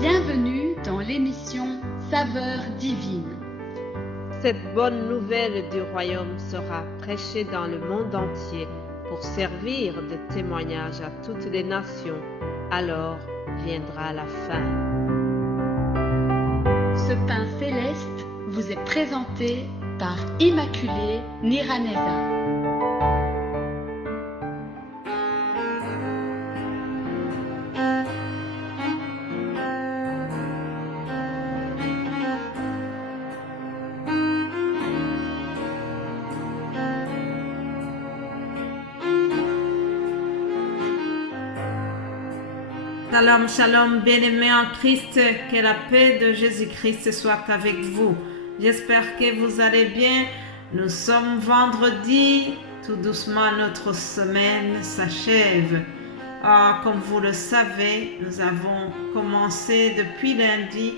Bienvenue dans l'émission Saveurs divines. Cette bonne nouvelle du royaume sera prêchée dans le monde entier pour servir de témoignage à toutes les nations. Alors viendra la fin. Ce pain céleste vous est présenté par Immaculée Niraneza. Shalom, shalom, bien-aimés en Christ, que la paix de Jésus-Christ soit avec vous. J'espère que vous allez bien. Nous sommes vendredi, tout doucement notre semaine s'achève. Comme vous le savez, nous avons commencé depuis lundi,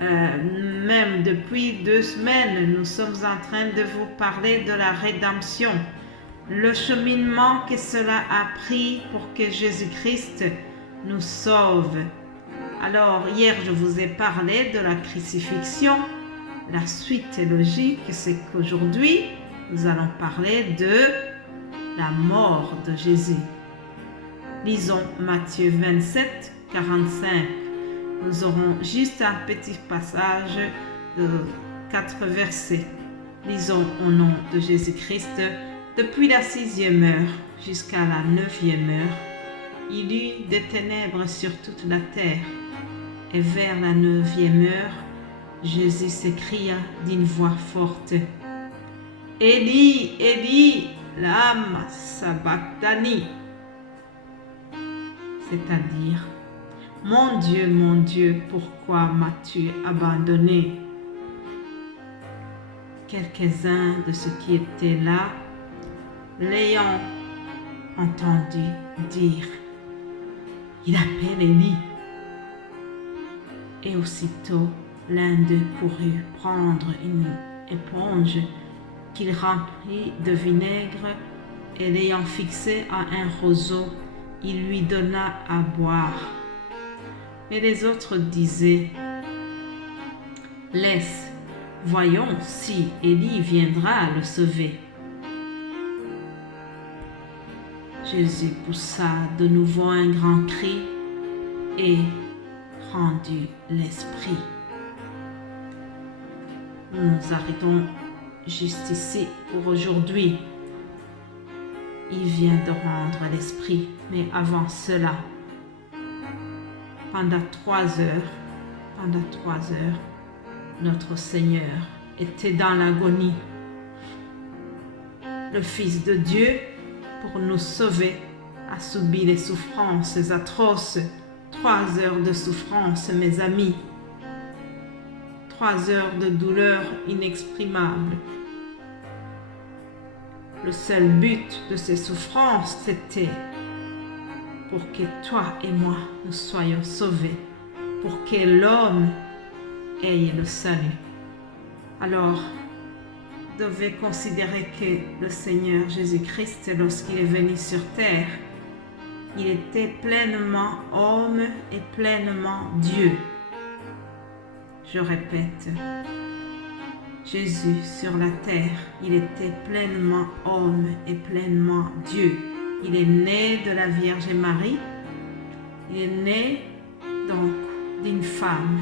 même depuis 2 semaines, nous sommes en train de vous parler de la rédemption. Le cheminement que cela a pris pour que Jésus-Christ nous sauve. Alors, hier, je vous ai parlé de la crucifixion. La suite logique, c'est qu'aujourd'hui, nous allons parler de la mort de Jésus. Lisons Matthieu 27, 45. Nous aurons juste un petit passage de 4 versets. Lisons au nom de Jésus-Christ. Depuis la 6e heure jusqu'à la 9e heure, il y eut des ténèbres sur toute la terre. Et vers la 9e heure, Jésus s'écria d'une voix forte, « Élie, Élie, lama sabachthani » c'est-à-dire, « Mon Dieu, pourquoi m'as-tu abandonné » Quelques-uns de ceux qui étaient là, l'ayant entendu dire, il appelle Élie. Et aussitôt, l'un d'eux courut prendre une éponge qu'il remplit de vinaigre et l'ayant fixée à un roseau, il lui donna à boire. Mais les autres disaient, laisse, voyons si Élie viendra le sauver. Jésus poussa de nouveau un grand cri et rendit l'esprit. Nous nous arrêtons juste ici pour aujourd'hui. Il vient de rendre l'esprit, mais avant cela, pendant 3 heures, notre Seigneur était dans l'agonie. Le Fils de Dieu, pour nous sauver, a subi les souffrances atroces. 3 heures de souffrance, mes amis. 3 heures de douleur inexprimable. Le seul but de ces souffrances, c'était pour que toi et moi, nous soyons sauvés, pour que l'homme ait le salut. Alors, vous devez considérer que le Seigneur Jésus-Christ, lorsqu'il est venu sur terre, il était pleinement homme et pleinement Dieu. Je répète, Jésus sur la terre, il était pleinement homme et pleinement Dieu. Il est né de la Vierge Marie. Il est né donc d'une femme.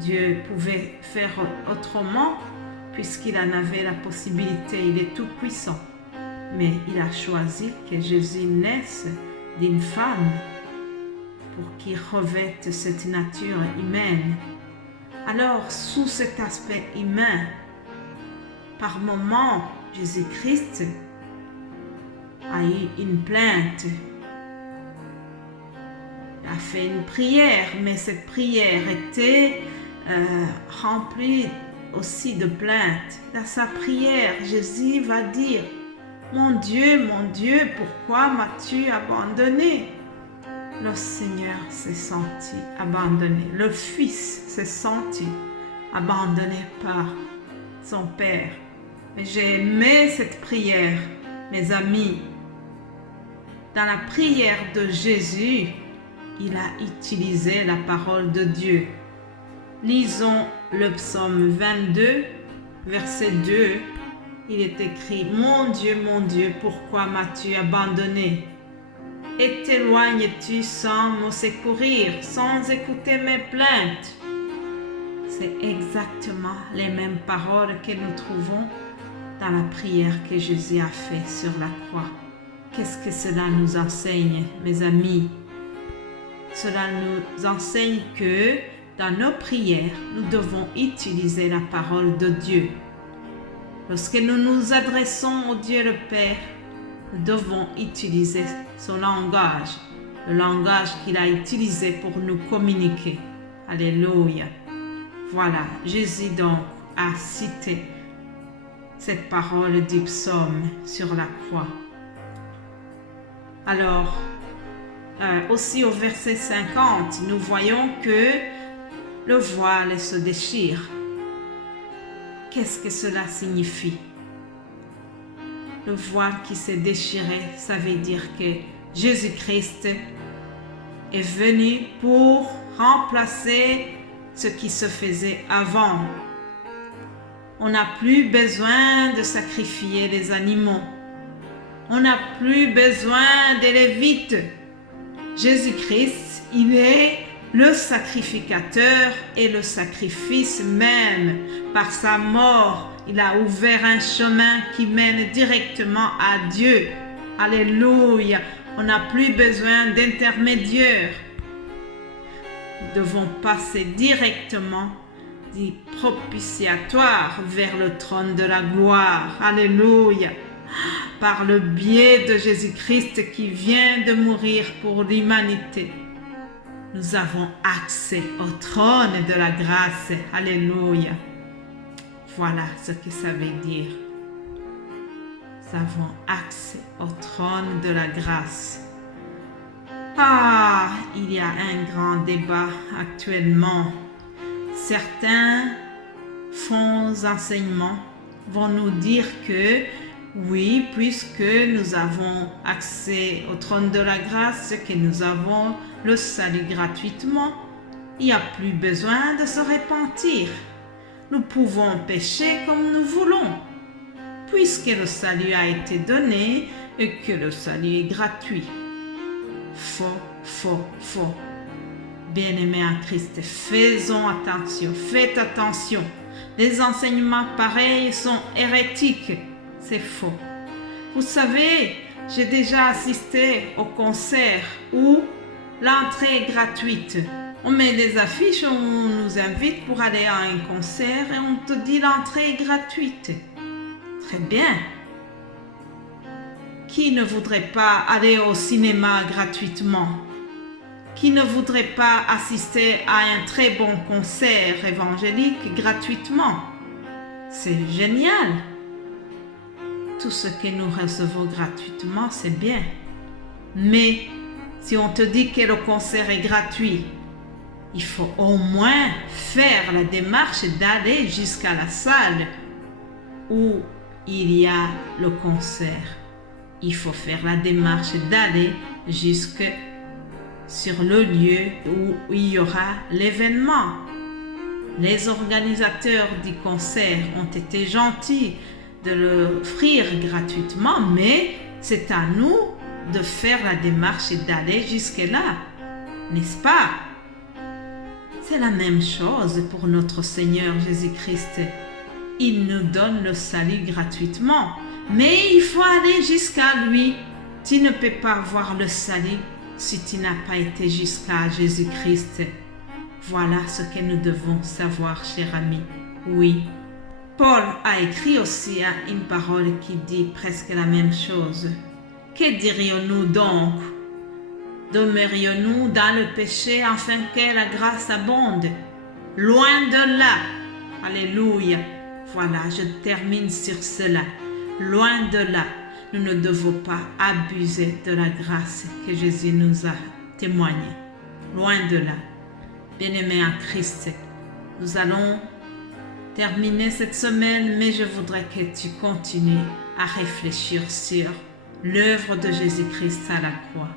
Dieu pouvait faire autrement puisqu'il en avait la possibilité. Il est tout puissant. Mais il a choisi que Jésus naisse d'une femme pour qu'il revête cette nature humaine. Alors, sous cet aspect humain, par moments, Jésus-Christ a eu une plainte. Il a fait une prière, mais cette prière était remplie aussi de plaintes. Dans sa prière, Jésus va dire, mon Dieu, pourquoi m'as-tu abandonné » Le Seigneur s'est senti abandonné. Le Fils s'est senti abandonné par son Père. Mais j'ai aimé cette prière, mes amis. Dans la prière de Jésus, il a utilisé la parole de Dieu. Lisons le psaume 22, verset 2. Il est écrit: mon Dieu, pourquoi m'as-tu abandonné? Et t'éloignes-tu sans me secourir, sans écouter mes plaintes? C'est exactement les mêmes paroles que nous trouvons dans la prière que Jésus a faite sur la croix. Qu'est-ce que cela nous enseigne, mes amis? Cela nous enseigne que dans nos prières, nous devons utiliser la parole de Dieu. Lorsque nous nous adressons au Dieu le Père, nous devons utiliser son langage, le langage qu'il a utilisé pour nous communiquer. Alléluia. Voilà, Jésus donc a cité cette parole du psaume sur la croix. Alors, aussi au verset 50, nous voyons que le voile se déchire. Qu'est-ce que cela signifie? Le voile qui s'est déchiré, ça veut dire que Jésus-Christ est venu pour remplacer ce qui se faisait avant. On n'a plus besoin de sacrifier les animaux. On n'a plus besoin des Lévites. Jésus-Christ, il est le sacrificateur et le sacrifice même. Par sa mort, il a ouvert un chemin qui mène directement à Dieu. Alléluia. On n'a plus besoin d'intermédiaires. Nous devons passer directement du propitiatoire vers le trône de la gloire. Alléluia. Par le biais de Jésus-Christ qui vient de mourir pour l'humanité, nous avons accès au trône de la grâce. Alléluia. Voilà ce que ça veut dire. Nous avons accès au trône de la grâce. Ah, il y a un grand débat actuellement. Certains faux enseignements vont nous dire que oui, puisque nous avons accès au trône de la grâce, que nous avons le salut gratuitement, il n'y a plus besoin de se repentir. Nous pouvons pécher comme nous voulons, puisque le salut a été donné et que le salut est gratuit. Faux, faux, faux. Bien-aimés en Christ, faisons attention, faites attention. Les enseignements pareils sont hérétiques. C'est faux. Vous savez, j'ai déjà assisté au concert où l'entrée est gratuite. On met des affiches, on nous invite pour aller à un concert et on te dit l'entrée est gratuite. Très bien. Qui ne voudrait pas aller au cinéma gratuitement? Qui ne voudrait pas assister à un très bon concert évangélique gratuitement? C'est génial. Tout ce que nous recevons gratuitement, c'est bien. Mais si on te dit que le concert est gratuit, il faut au moins faire la démarche d'aller jusqu'à la salle où il y a le concert. Il faut faire la démarche d'aller jusque sur le lieu où il y aura l'événement. Les organisateurs du concert ont été gentils de l'offrir gratuitement, mais c'est à nous de faire la démarche et d'aller jusque-là, n'est-ce pas? C'est la même chose pour notre Seigneur Jésus-Christ. Il nous donne le salut gratuitement, mais il faut aller jusqu'à lui. Tu ne peux pas avoir le salut si tu n'as pas été jusqu'à Jésus-Christ. Voilà ce que nous devons savoir, chers amis. Oui. Paul a écrit aussi une parole qui dit presque la même chose. Que dirions-nous donc? Demeurions-nous dans le péché afin que la grâce abonde? Loin de là. Alléluia. Voilà, je termine sur cela. Loin de là. Nous ne devons pas abuser de la grâce que Jésus nous a témoignée. Loin de là. Bien-aimés en Christ, nous allons terminer cette semaine, mais je voudrais que tu continues à réfléchir sur l'œuvre de Jésus-Christ à la croix.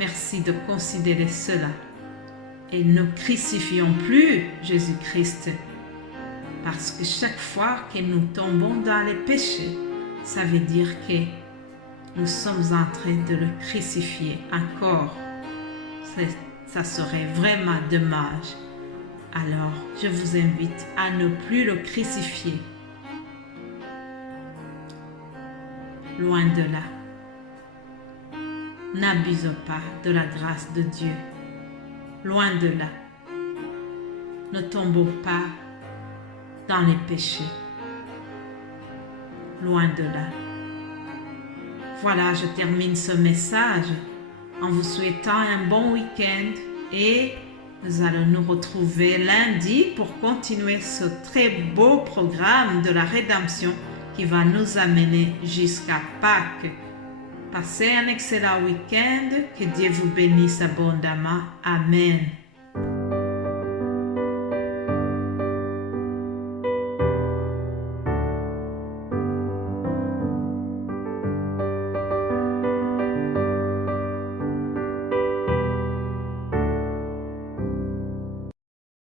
Merci de considérer cela. Et ne crucifions plus Jésus-Christ. Parce que chaque fois que nous tombons dans les péchés, ça veut dire que nous sommes en train de le crucifier encore. Ça serait vraiment dommage. Alors, je vous invite à ne plus le crucifier. Loin de là. N'abusons pas de la grâce de Dieu. Loin de là. Ne tombons pas dans les péchés. Loin de là. Voilà, je termine ce message en vous souhaitant un bon week-end et nous allons nous retrouver lundi pour continuer ce très beau programme de la rédemption qui va nous amener jusqu'à Pâques. Passez un excellent week-end, que Dieu vous bénisse abondamment. Amen.